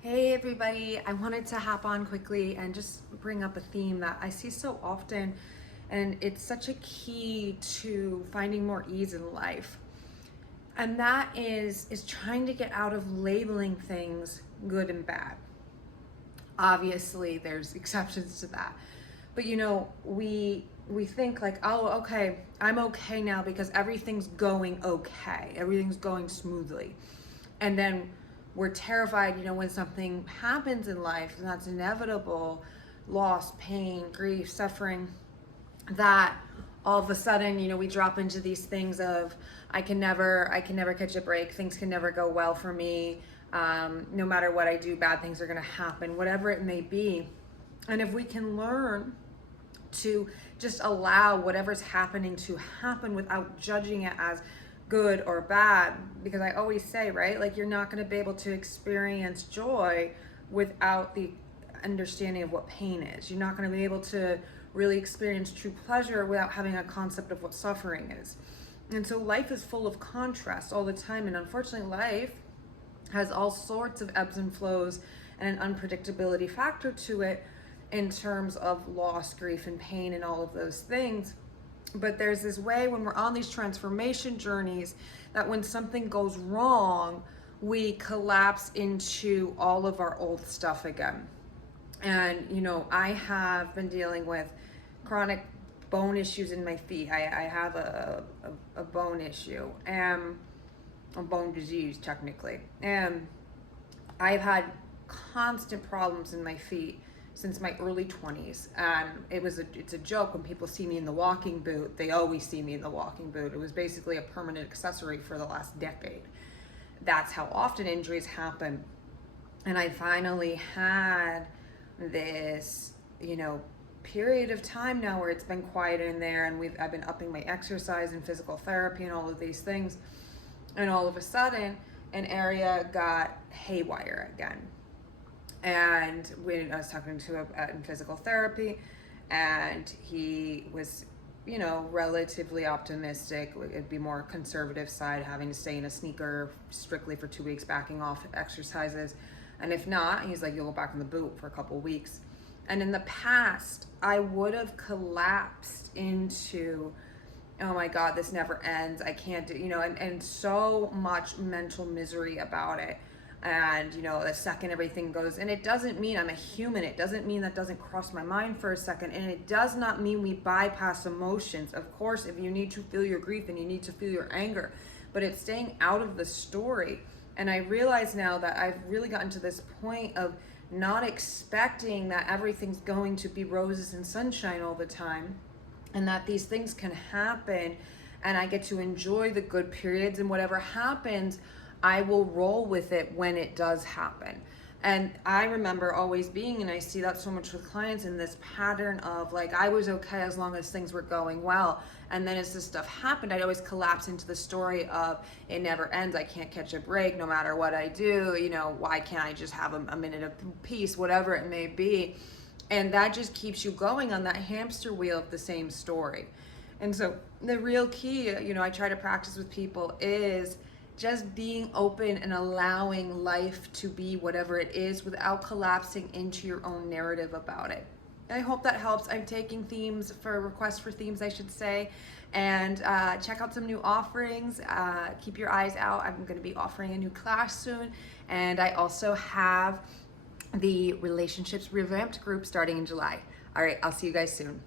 Hey everybody, I wanted to hop on quickly and just bring up a theme that I see so often, and it's such a key to finding more ease in life. And that is trying to get out of labeling things good and bad. Obviously, there's exceptions to that. But we think like, "Oh, okay, I'm okay now because everything's going okay. Everything's going smoothly." And then we're terrified, when something happens in life, and that's inevitable, loss, pain, grief, suffering, that all of a sudden, we drop into these things of I can never catch a break. Things can never go well for me. No matter what I do, bad things are going to happen, whatever it may be. And if we can learn to just allow whatever's happening to happen without judging it as good or bad, because I always say, right, like, you're not going to be able to experience joy without the understanding of what pain is. You're not going to be able to really experience true pleasure without having a concept of what suffering is. And so life is full of contrast all the time, and unfortunately life has all sorts of ebbs and flows and an unpredictability factor to it in terms of loss, grief, and pain and all of those things. But there's this way when we're on these transformation journeys that when something goes wrong, we collapse into all of our old stuff again. And, I have been dealing with chronic bone issues in my feet. I have a bone issue, a bone disease technically. And I've had constant problems in my feet since my early 20s, and it's a joke when people see me in the walking boot. They always see me in the walking boot. It was basically a permanent accessory for the last decade. That's how often injuries happen. And I finally had this period of time now where it's been quiet in there, and I've been upping my exercise and physical therapy and all of these things, and all of a sudden an area got haywire again. And when I was talking to him in physical therapy, and he was, relatively optimistic. It'd be more conservative side, having to stay in a sneaker strictly for 2 weeks, backing off exercises. And if not, he's like, you'll go back in the boot for a couple weeks. And in the past, I would have collapsed into, oh my God, this never ends. I can't do, and so much mental misery about it. And the second everything goes, and it doesn't mean I'm a human, it doesn't mean that doesn't cross my mind for a second, and it does not mean we bypass emotions. Of course, if you need to feel your grief and you need to feel your anger, but it's staying out of the story. And I realize now that I've really gotten to this point of not expecting that everything's going to be roses and sunshine all the time, and that these things can happen, and I get to enjoy the good periods, and whatever happens, I will roll with it when it does happen. And I remember always being, and I see that so much with clients, in this pattern of like, I was okay as long as things were going well. And then as this stuff happened, I'd always collapse into the story of it never ends. I can't catch a break no matter what I do. Why can't I just have a minute of peace, whatever it may be. And that just keeps you going on that hamster wheel of the same story. And so the real key, I try to practice with people is just being open and allowing life to be whatever it is without collapsing into your own narrative about it. I hope that helps. I'm taking requests for themes, I should say, and check out some new offerings. Keep your eyes out. I'm going to be offering a new class soon, and I also have the Relationships Revamped group starting in July. All right, I'll see you guys soon.